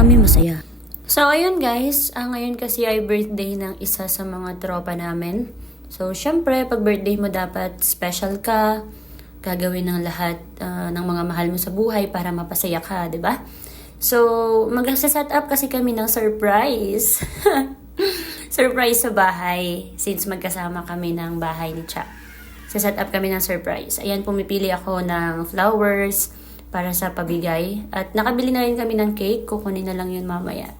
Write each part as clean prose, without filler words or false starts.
kami masaya. So ayun guys, ngayon kasi ay birthday ng isa sa mga tropa namin. So syempre, pag birthday mo dapat special ka, gagawin ng lahat ng mga mahal mo sa buhay para mapasaya ka, 'di ba? So mag-set up kasi kami ng surprise. Surprise sa bahay since magkasama kami ng bahay ni Cha. Set up kami ng surprise. Ayan, pumipili ako ng flowers para sa pabigay. At nakabili na rin kami ng cake. Kukunin na lang yun mamaya.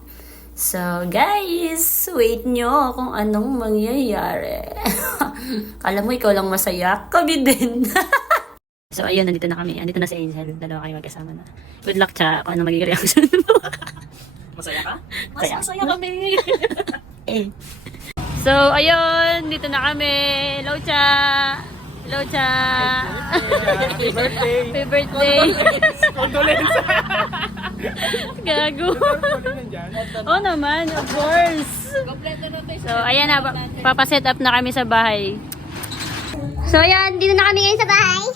So, guys, wait nyo kung anong mangyayari. Kala mo ikaw lang masaya? Kami din. So, ayun, nandito na kami. Andito na si Angel. Dalawa kayo magkasama na. Good luck, Cha. Kung ano magiging reaction mo. Masaya ka? Masaya kami. So, ayun. Dito na kami. Hello, Cha. Hello, Cha. Happy birthday! Happy birthday. Condolence! Gago. Oo naman, of course. So, ayan na. Papaset up na kami sa bahay. So ayan, dito na kami ngayon sa bahay.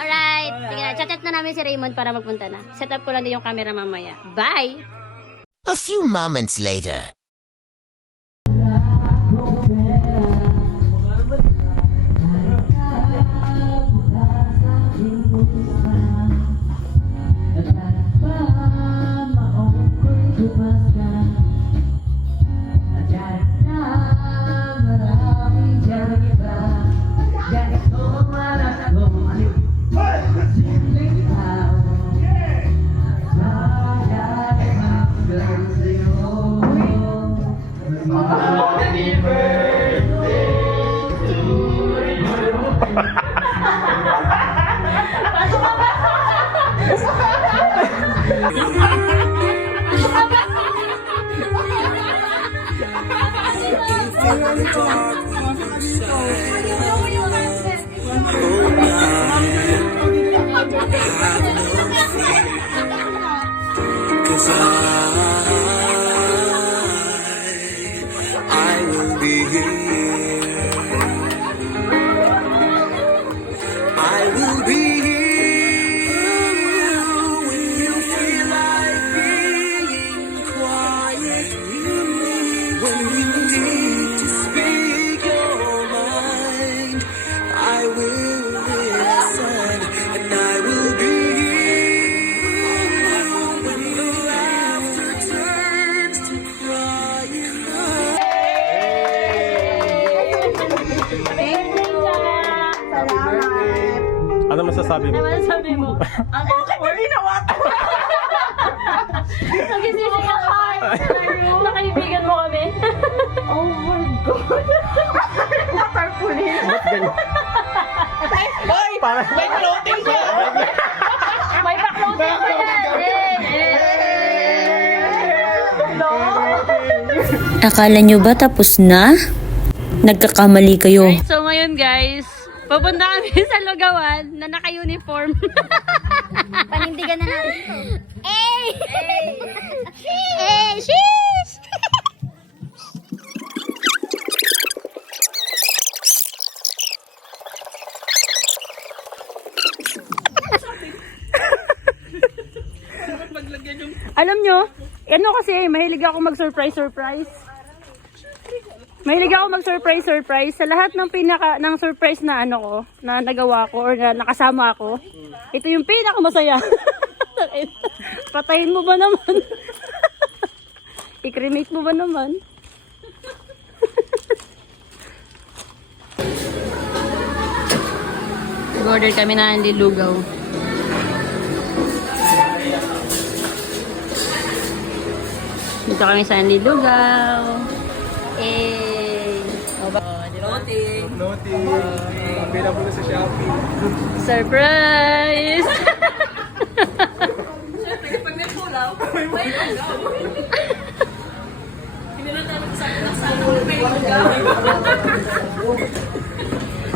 Alright. Sige na, chat na namin si Raymond para magpunta na. Set up ko lang din yung camera mamaya. Bye! A few moments later. I will be here. I will be here when you feel like being quiet. When you need to speak your mind, I will listen and I will be here when the laughter turns to crying. Ano masasabi mo? Ano sabi mo? Ang Hindi na wato! nagisisi ka heart na kaibigan mo kami. Oh my God! Water police! Ba't ganyan? Para... May floating siya! May pa-clothing pa yan! Akala nyo ba tapos na? Nagkakamali kayo. Alright, so ngayon guys, pupunta kami sa Lugawan na naka-uniform. Panindigan na natin. Eh! Eh! Sheesh! Alam nyo, ano kasi, mahilig ako mag-surprise. Mahilig ako mag-surprise. Sa lahat ng surprise na ano ko, na nagawa ko or na nakasama ako, ito yung pinakamasaya. Patayin mo ba naman? I-cremate mo ba naman? Order kami na ng lugaw. Dito kami sa Lugaw. Noting. Available na sa Shopee. Surprise!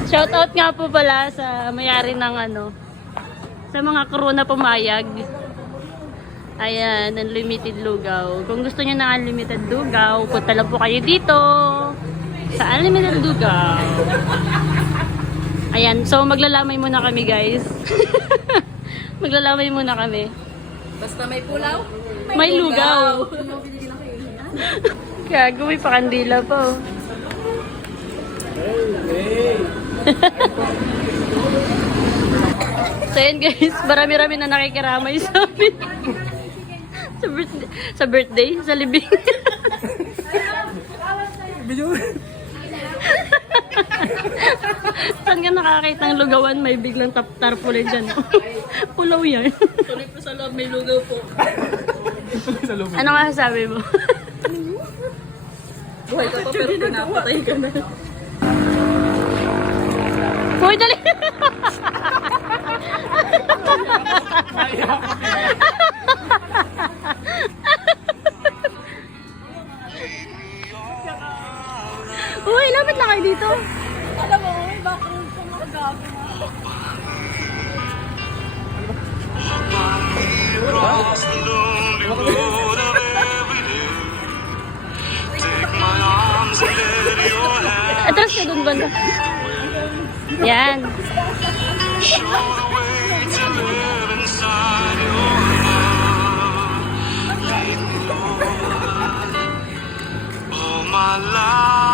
Shoutout nga po pala sa mayari ng ano, sa mga crew na pumayag. Ayan, unlimited lugaw. Kung gusto niyo ng unlimited lugaw, punta lang po kayo dito sa unlimited lugaw. Ayan, so maglalamay muna kami guys. Maglalamay muna kami. Basta may pulaw, May lugaw. Gago, may pakandila pa oh. So yan guys, marami-rami na nakikiramay sa amin. sa birthday, sa libing. Saan ka nakakita ng lugawan, may biglang tarpaulin dyan. Pulaw yan. tuloy po sa loob, may lugaw po. Ano nga sabi mo? Buhay ka pa pero pinapatay ka na. Hoy, dali! Uy, lapit na kayo dito. Alam mo, may background pa mga gago. Across the lonely road of every day. Take my arms and let your hand Atras ka dun banda. Yan. show the way to live inside your love. Lead me on all my life.